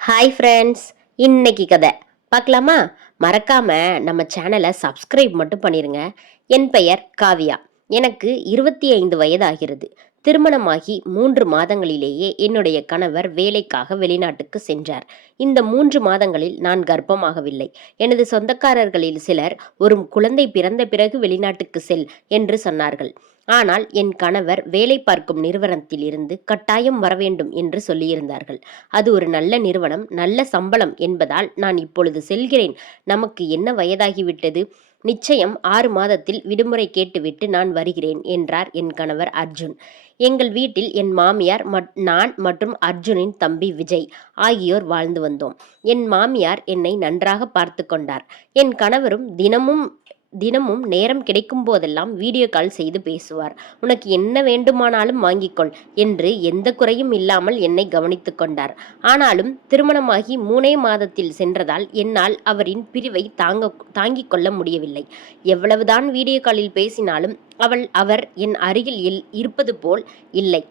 Hi friends, இன்னைக்கு கதை பார்க்கலாமா? மறக்காம நம்ம சேனலை சப்ஸ்கிரைப் மட்டும் பண்ணிருங்க. என் பெயர் காவியா. எனக்கு 25 வயது ஆகிறது. திருமணமாகி 3 மாதங்களிலேயே என்னுடைய கணவர் வேலைக்காக வெளிநாட்டுக்கு சென்றார். இந்த 3 மாதங்களில் நான் கர்ப்பமாகவில்லை. எனது சொந்தக்காரர்களில் சிலர் ஒரு குழந்தை பிறந்த பிறகு வெளிநாட்டுக்கு செல் என்று சொன்னார்கள். ஆனால் என் கணவர் வேலை பார்க்கும் நிறுவனத்தில் இருந்து கட்டாயம் வரவேண்டும் என்று சொல்லியிருந்தார்கள். அது ஒரு நல்ல நிறுவனம், நல்ல சம்பளம் என்பதால் நான் இப்பொழுது செல்கிறேன். நமக்கு என்ன வயதாகிவிட்டது? நிச்சயம் 6 மாதத்தில் விடுமுறை கேட்டுவிட்டு நான் வருகிறேன் என்றார் என் கணவர் அர்ஜுன். எங்கள் வீட்டில் என் மாமியார், நான் மற்றும் அர்ஜுனின் தம்பி விஜய் ஆகியோர் வாழ்ந்து வந்தோம். என் மாமியார் என்னை நன்றாக பார்த்து கொண்டார். என் கணவரும் தினமும் நேரம் கிடைக்கும் போதெல்லாம் வீடியோ கால் செய்து பேசுவார். உனக்கு என்ன வேண்டுமானாலும் வாங்கிக்கொள் என்று எந்த குறையும் இல்லாமல் என்னை கவனித்து கொண்டார். ஆனாலும் திருமணமாகி 3 மாதத்தில் சென்றதால் என்னால் அவரின் பிரிவை தாங்கிக் கொள்ள முடியவில்லை. எவ்வளவுதான் வீடியோ காலில் பேசினாலும் அவர் என் அருகில் இருப்பது போல் இல்லை.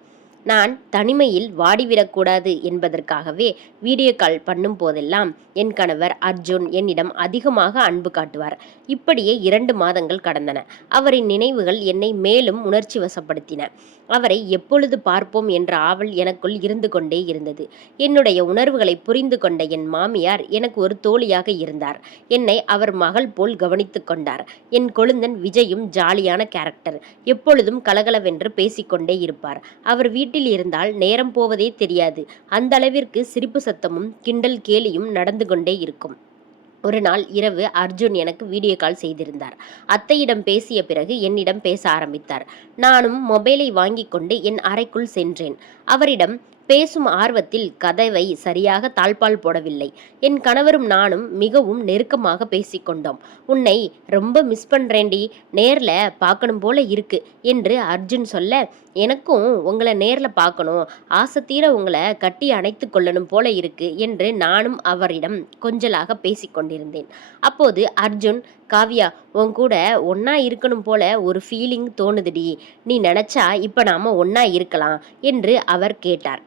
நான் தனிமையில் வாடிவிடக்கூடாது என்பதற்காகவே வீடியோ கால் பண்ணும் போதெல்லாம் என் கணவர் அர்ஜுன் என்னிடம் அதிகமாக அன்பு காட்டுவார். இப்படியே 2 மாதங்கள் கடந்தன. அவரின் நினைவுகள் என்னை மேலும் உணர்ச்சி வசப்படுத்தின. அவரை எப்பொழுது பார்ப்போம் என்ற ஆவல் எனக்குள் இருந்து கொண்டே இருந்தது. என்னுடைய உணர்வுகளை புரிந்து கொண்ட என் மாமியார் எனக்கு ஒரு தோழியாக இருந்தார். என்னை அவர் மகள் போல் கவனித்து கொண்டார். என் கொழுந்தன் விஜயும் ஜாலியான கேரக்டர். எப்பொழுதும் கலகலவென்று பேசிக்கொண்டே இருப்பார். அவர் வீட்டில் இருந்தால் நேரம் போவதே தெரியாது. அந்த அளவிற்கு சிரிப்பு சத்தமும் கிண்டல் கேலியும் நடந்து கொண்டே இருக்கும். ஒரு நாள் இரவு அர்ஜுன் எனக்கு வீடியோ கால் செய்திருந்தார். அத்தையிடம் பேசிய பிறகு என்னிடம் பேச ஆரம்பித்தார். நானும் மொபைலை வாங்கி கொண்டு என் அறைக்குள் சென்றேன். அவரிடம் பேசும் ஆர்வத்தில் கதவை சரியாக தாழ்பால் போடவில்லை. என் கணவரும் நானும் மிகவும் நெருக்கமாக பேசிக்கொண்டோம். உன்னை ரொம்ப மிஸ் பண்றேன்டி, நேர்ல பார்க்கணும் போல இருக்கு என்று அர்ஜுன் சொல்ல, எனக்கும் உங்களை நேர்ல பார்க்கணும், ஆசை தீர உங்களை கட்டி அணைத்து கொள்ளணும் போல இருக்கு என்று நானும் அவரிடம் கொஞ்சலாக பேசிக்கொண்டிருந்தேன். அப்போது அர்ஜுன், காவியா, உன் கூட ஒன்னா இருக்கணும் போல ஒரு ஃபீலிங் தோணுதுடி, நீ நினைச்சா இப்ப நாம ஒன்னா இருக்கலாம் என்று அவர் கேட்டார்.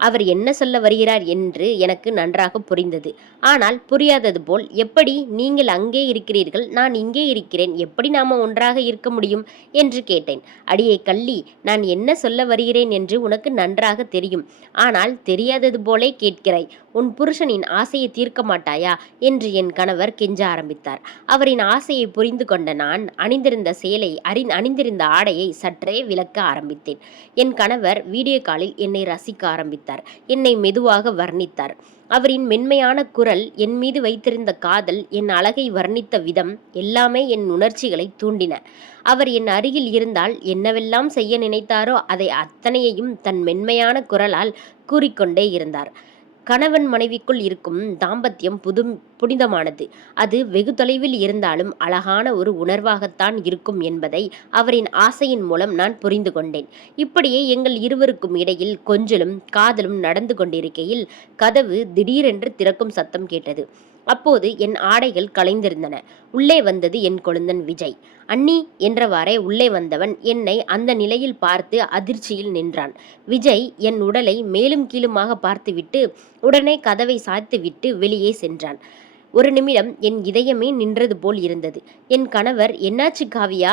அவர் என்ன சொல்ல வருகிறார் என்று எனக்கு நன்றாக புரிந்தது. ஆனால் புரியாதது போல், எப்படி நீங்கள் அங்கே இருக்கிறீர்கள், நான் இங்கே இருக்கிறேன், எப்படி நாம ஒன்றாக இருக்க முடியும் என்று கேட்டேன். அடியே கள்ளி, நான் என்ன சொல்ல வருகிறேன் என்று உனக்கு நன்றாக தெரியும். ஆனால் தெரியாதது போலே கேட்கிறாய். உன் புருஷனின் ஆசையை தீர்க்க மாட்டாயா என்று என் கணவர் கெஞ்ச ஆரம்பித்தார். அவரின் ஆசையை புரிந்து கொண்ட நான் அணிந்திருந்த ஆடையை சற்றே விளக்க ஆரம்பித்தேன். என் கணவர் வீடியோ காலில் என்னை ரசிக்க ஆரம்பித்தார். என்னை மெதுவாக வர்ணித்தார். அவரின் மென்மையான குரல், என் மீது வைத்திருந்த காதல், என் அழகை வர்ணித்த விதம் எல்லாமே என் உணர்ச்சிகளை தூண்டின. அவர் என் அருகில் இருந்தால் என்னவெல்லாம் செய்ய நினைத்தாரோ அதை அத்தனையையும் தன் மென்மையான குரலால் கூறிக்கொண்டே இருந்தார். கணவன் மனைவிக்குள் இருக்கும் தாம்பத்தியம் புனிதமானது. அது வெகு தொலைவில் இருந்தாலும் அழகான ஒரு உணர்வாகத்தான் இருக்கும் என்பதை அவரின் ஆசையின் மூலம் நான் புரிந்து கொண்டேன். இப்படியே எங்கள் இருவருக்கும் இடையில் கொஞ்சலும் காதலும் நடந்து கொண்டிருக்கையில் கதவு திடீரென்று திறக்கும் சத்தம் கேட்டது. அப்போது என் ஆடைகள் கலைந்திருந்தன. உள்ளே வந்தது என் கொழுந்தன் விஜய். அண்ணி என்றவாறே உள்ளே வந்தவன் என்னை அந்த நிலையில் பார்த்து அதிர்ச்சியில் நின்றான். விஜய் என் உடலை மேலும் கீழுமாக பார்த்துவிட்டு உடனே கதவை சாய்த்துவிட்டு வெளியே சென்றான். ஒரு நிமிடம் என் இதயமே நின்றது போல் இருந்தது. என் கணவர் என்னாச்சு காவியா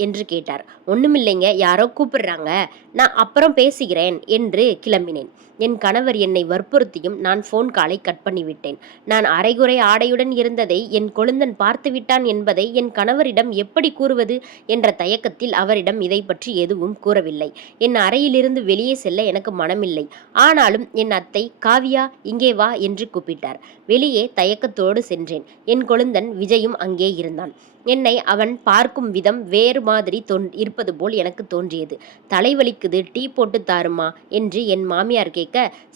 என்று கேட்டார். ஒண்ணுமில்லைங்க, யாரோ கூப்பிடுறாங்க, நான் அப்புறம் பேசுகிறேன் என்று கிளம்பினேன். என் கணவர் என்னை வற்புறுத்தியும் நான் போன் காலை கட் பண்ணிவிட்டேன். நான் அரைகுறை ஆடையுடன் இருந்ததை என் கொழுந்தன் பார்த்து விட்டான் என்பதை என் கணவரிடம் எப்படி கூறுவது என்ற தயக்கத்தில் அவரிடம் இதை பற்றி எதுவும் கூறவில்லை. என் அறையிலிருந்து வெளியே செல்ல எனக்கு மனமில்லை. ஆனாலும் என் அத்தை, காவியா இங்கே வா என்று கூப்பிட்டார். வெளியே தயக்கத்தோடு சென்றேன். என் கொழுந்தன் விஜயும் அங்கே இருந்தான். என்னை அவன் பார்க்கும் விதம் வேறு மாதிரி இருப்பது போல் எனக்கு தோன்றியது. தலைவலிக்குது, டீ போட்டு தாருமா என்று என் மாமியார் கேட்க,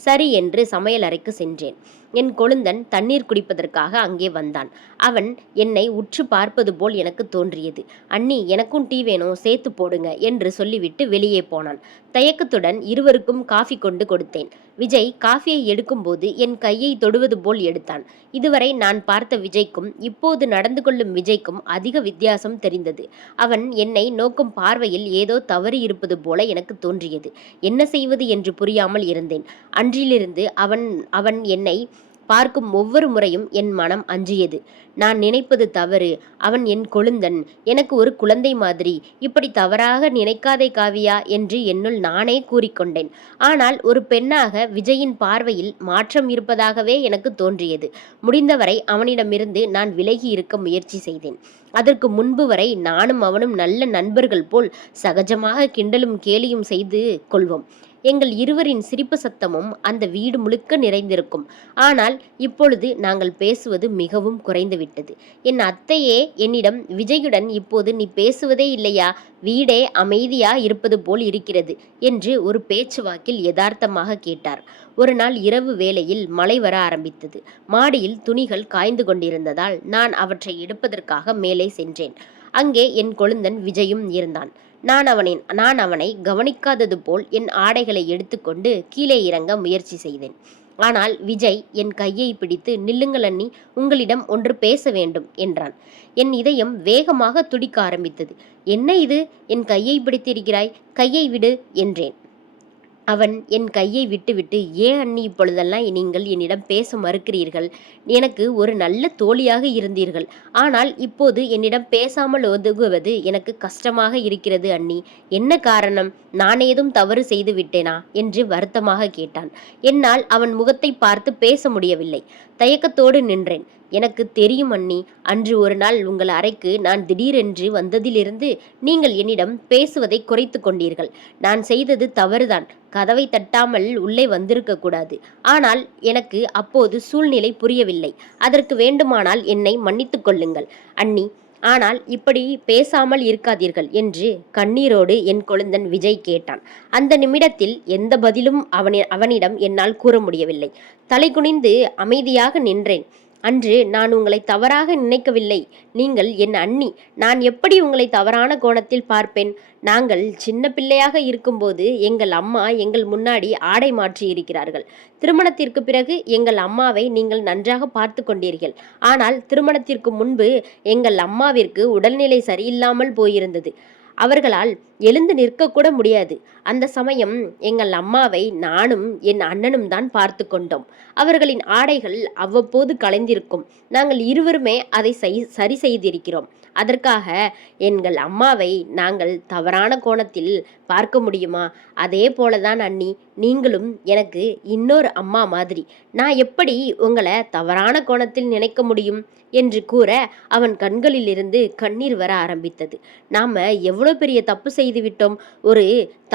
சரி என்று சமையல் அறைக்கு சென்றேன். என் கொழுந்தன் தண்ணீர் குடிப்பதற்காக அங்கே வந்தான். அவன் என்னை உற்று பார்ப்பது போல் எனக்கு தோன்றியது. அண்ணி, எனக்கும் டீ வேணும், சேர்த்து போடுங்க என்று சொல்லிவிட்டு வெளியே போனான். தயக்கத்துடன் இருவருக்கும் காஃபி கொண்டு கொடுத்தேன். விஜய் காஃபியை எடுக்கும்போது என் கையை தொடுவது போல் எடுத்தான். இதுவரை நான் பார்த்த விஜய்க்கும் இப்போது நடந்து கொள்ளும் விஜய்க்கும் அதிக வித்தியாசம் தெரிந்தது. அவன் என்னை நோக்கும் பார்வையில் ஏதோ தவறு இருப்பது போல எனக்கு தோன்றியது. என்ன செய்வது என்று புரியாமல் இருந்தேன். அன்றிலிருந்து அவன் அவன் என்னை பார்க்கும் ஒவ்வொரு முறையும் என் மனம் அஞ்சியது. நான் நினைப்பது தவறு. அவன் என் கொழுந்தன், எனக்கு ஒரு குழந்தை மாதிரி. இப்படி தவறாக நினைக்காதே காவியா என்று என்னுள் நானே கூறிக்கொண்டேன். ஆனால் ஒரு பெண்ணாக விஜயின் பார்வையில் மாற்றம் இருப்பதாகவே எனக்கு தோன்றியது. முடிந்தவரை அவனிடமிருந்து நான் விலகி இருக்க முயற்சி செய்தேன். அதற்கு முன்பு வரை நானும் அவனும் நல்ல நண்பர்கள் போல் சகஜமாக கிண்டலும் கேலியும் செய்து கொள்வோம். எங்கள் இருவரின் சிரிப்பு சத்தமும் அந்த வீடு முழுக்க நிறைந்திருக்கும். ஆனால் இப்பொழுது நாங்கள் பேசுவது மிகவும் குறைந்துவிட்டது. என் அத்தையே என்னிடம், விஜயுடன் இப்போது நீ பேசுவதே இல்லையா, வீடே அமைதியா இருப்பது போல் இருக்கிறது என்று ஒரு பேச்சுவாக்கில் யதார்த்தமாக கேட்டார். ஒரு நாள் இரவு வேளையில் மழை வர ஆரம்பித்தது. மாடியில் துணிகள் காய்ந்து கொண்டிருந்ததால் நான் அவற்றை எடுப்பதற்காக மேலே சென்றேன். அங்கே என் கொழுந்தன் விஜயும் இருந்தான். நான் அவனை கவனிக்காதது போல் என் ஆடைகளை எடுத்துக்கொண்டு கீழே இறங்க முயற்சி செய்தேன். ஆனால் விஜய் என் கையை பிடித்து, நில்லுங்கள் அண்ணி, உங்களிடம் ஒன்று பேச வேண்டும் என்றான். என் இதயம் வேகமாக துடிக்க ஆரம்பித்தது. என்ன இது, என் கையை பிடித்திருக்கிறாய், கையை விடு என்றேன். அவன் என் கையை விட்டுவிட்டு, ஏன் அண்ணி இப்பொழுதெல்லாம் நீங்கள் என்னிடம் பேச மறுக்கிறீர்கள்? எனக்கு ஒரு நல்ல தோழியாக இருந்தீர்கள். ஆனால் இப்போது என்னிடம் பேசாமல் ஒதுங்குவது எனக்கு கஷ்டமாக இருக்கிறது அண்ணி. என்ன காரணம்? நான் ஏதும் தவறு செய்து விட்டேனா என்று வருத்தமாக கேட்டான். என்னால் அவன் முகத்தை பார்த்து பேச முடியவில்லை. தயக்கத்தோடு நின்றேன். எனக்கு தெரியும் அண்ணி, அன்று ஒரு நாள் உங்கள் அறைக்கு நான் திடீரென்று வந்ததிலிருந்து நீங்கள் என்னிடம் பேசுவதை குறைத்து கொண்டீர்கள். நான் செய்தது தவறுதான். கதவை தட்டாமல் உள்ளே வந்திருக்க கூடாது. ஆனால் எனக்கு அப்போது சூழ்நிலை புரியவில்லை. அதற்கு வேண்டுமானால் என்னை மன்னித்துக் கொள்ளுங்கள் அண்ணி. ஆனால் இப்படி பேசாமல் இருக்காதீர்கள் என்று கண்ணீரோடு என் கொழுந்தன் விஜய் கேட்டான். அந்த நிமிடத்தில் எந்த பதிலும் அவனிடம் என்னால் கூற முடியவில்லை. தலைகுனிந்து அமைதியாக நின்றேன். அன்று நான் உங்களை தவறாக நினைக்கவில்லை. நீங்கள் என் அண்ணி. நான் எப்படி உங்களை தவறான கோணத்தில் பார்ப்பேன்? நாங்கள் சின்ன பிள்ளையாக இருக்கும்போது எங்கள் அம்மா எங்கள் முன்னாடி ஆடை மாற்றி இருக்கிறார்கள். திருமணத்திற்கு பிறகு எங்கள் அம்மாவை நீங்கள் நன்றாக பார்த்து கொண்டீர்கள். ஆனால் திருமணத்திற்கு முன்பு எங்கள் அம்மாவிற்கு உடல்நிலை சரியில்லாமல் போயிருந்தது. அவர்களால் எழுந்து நிற்கக்கூட முடியாது. அந்த சமயம் எங்கள் அம்மாவை நானும் என் அண்ணனும் தான் பார்த்து கொண்டோம். அவர்களின் ஆடைகள் அவ்வப்போது கலைந்திருக்கும். நாங்கள் இருவருமே அதை சரி செய்திருக்கிறோம். அதற்காக எங்கள் அம்மாவை நாங்கள் தவறான கோணத்தில் பார்க்க முடியுமா? அதே போலதான் அண்ணி, நீங்களும் எனக்கு இன்னொரு அம்மா மாதிரி. நான் எப்படி உங்களை தவறான கோணத்தில் நினைக்க முடியும் என்று கூற அவன் கண்களிலிருந்து கண்ணீர் வர ஆரம்பித்தது. நாம எவ்வளோ பெரிய தப்பு செய்து விட்டோம், ஒரு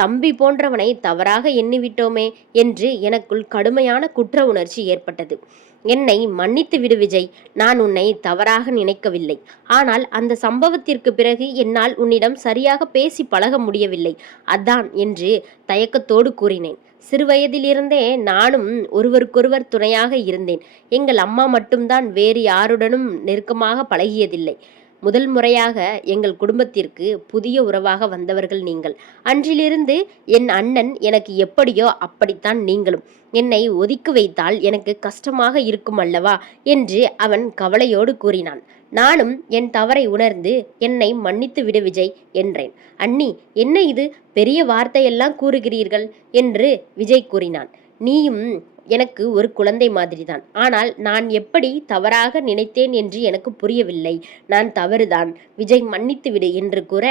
தம்பி போன்றவனை தவறாக எண்ணிவிட்டோமே என்று எனக்குள் கடுமையான குற்ற உணர்ச்சி ஏற்பட்டது. என்னை மன்னித்து விடு விஜய், நான் உன்னை தவறாக நினைக்கவில்லை. ஆனால் அந்த சம்பவத்திற்கு பிறகு என்னால் உன்னிடம் சரியாக பேசி பழக முடியவில்லை, அதான் என்று தயக்கத்தோடு கூறினேன். சிறுவயதிலிருந்தே நானும் ஒருவருக்கொருவர் துணையாக இருந்தேன். எங்கள் அம்மா மட்டும்தான், வேறு யாருடனும் நெருக்கமாக பழகியதில்லை. முதல் முறையாக எங்கள் குடும்பத்திற்கு புதிய உறவாக வந்தவர்கள் நீங்கள். அன்றிலிருந்து என் அண்ணன் எனக்கு எப்படியோ அப்படித்தான் நீங்களும். என்னை ஒதுக்கி வைத்தால் எனக்கு கஷ்டமாக இருக்கும் அல்லவா என்று அவன் கவலையோடு கூறினான். நானும் என் தவறை உணர்ந்து என்னை மன்னித்து விடு விஜய் என்றேன். அண்ணி, என்ன இது, பெரிய வார்த்தையெல்லாம் கூறுகிறீர்கள் என்று விஜய் கூறினான். நீயும் எனக்கு ஒரு குழந்தை மாதிரிதான். ஆனால் நான் எப்படி தவறாக நினைத்தேன் என்று எனக்கு புரியவில்லை. நான் தவறுதான் விஜய், மன்னித்து விடு என்று கூற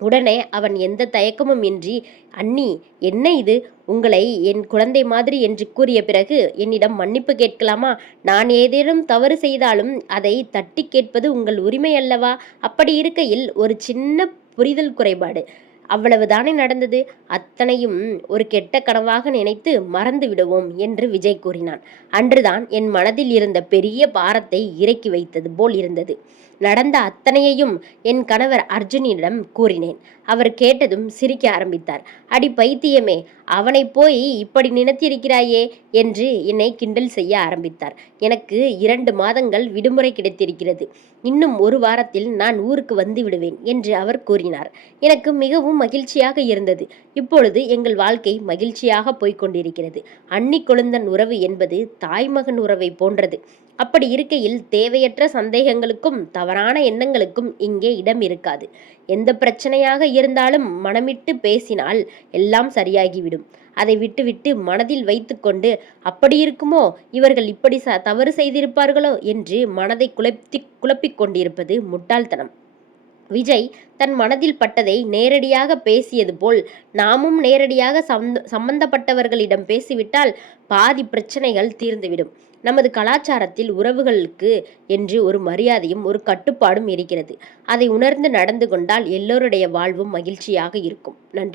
உடனே அவன் எந்த தயக்கமும் இன்றி, அண்ணி என்ன இது, உங்களை என் குழந்தை மாதிரி என்று கூறிய பிறகு என்னிடம் மன்னிப்பு கேட்கலாமா? நான் ஏதேனும் தவறு செய்தாலும் அதை தட்டி கேட்பது உங்கள் உரிமை அல்லவா? அப்படி இருக்கையில் ஒரு சின்ன புரிதல் குறைபாடு, அவ்வளவுதானே நடந்தது. அத்தனையும் ஒரு கெட்ட கனவாக நினைத்து மறந்து விடுவோம் என்று விஜய் கூறினான். அன்றுதான் என் மனதில் இருந்த பெரிய பாரத்தை இறக்கி வைத்தது போல் இருந்தது. நடந்த அத்தனையையும் என் கணவர் அர்ஜுனிடம் கூறினேன். அவர் கேட்டதும் சிரிக்க ஆரம்பித்தார். அடி பைத்தியமே, அவனை போய் இப்படி நினைத்திருக்கிறாயே என்று என்னை கிண்டல் செய்ய ஆரம்பித்தார். எனக்கு 2 மாதங்கள் விடுமுறை கிடைத்திருக்கிறது. இன்னும் 1 வாரத்தில் நான் ஊருக்கு வந்து விடுவேன் என்று அவர் கூறினார். எனக்கு மிகவும் மகிழ்ச்சியாக இருந்தது. இப்பொழுது எங்கள் வாழ்க்கை மகிழ்ச்சியாக போய்கொண்டிருக்கிறது. அன்னி கொழுந்தன் உறவு என்பது தாய்மகன் உறவை போன்றது. அப்படி இருக்கையில் தேவையற்ற சந்தேகங்களுக்கும் தவறான எண்ணங்களுக்கும் இங்கே இடம் இருக்காது. எந்த பிரச்சனையாக இருந்தாலும் மனமிட்டு பேசினால் எல்லாம் சரியாகிவிடும். அதை விட்டுவிட்டு மனதில் வைத்துக்கொண்டு அப்படி இருக்குமோ, இவர்கள் இப்படி தவறு செய்திருப்பார்களோ என்று மனதை குழப்பிக் கொண்டிருப்பது முட்டாள்தனம். விஜய் தன் மனதில் பட்டதை நேரடியாக பேசியது போல் நாமும் நேரடியாக சம்பந்தப்பட்டவர்களிடம் பேசிவிட்டால் பாதி பிரச்சனைகள் தீர்ந்துவிடும். நமது கலாச்சாரத்தில் உறவுகளுக்கு என்று ஒரு மரியாதையும் ஒரு கட்டுப்பாடும் இருக்கிறது. அதை உணர்ந்து நடந்து கொண்டால் எல்லோருடைய வாழ்வும் மகிழ்ச்சியாக இருக்கும். நன்றி.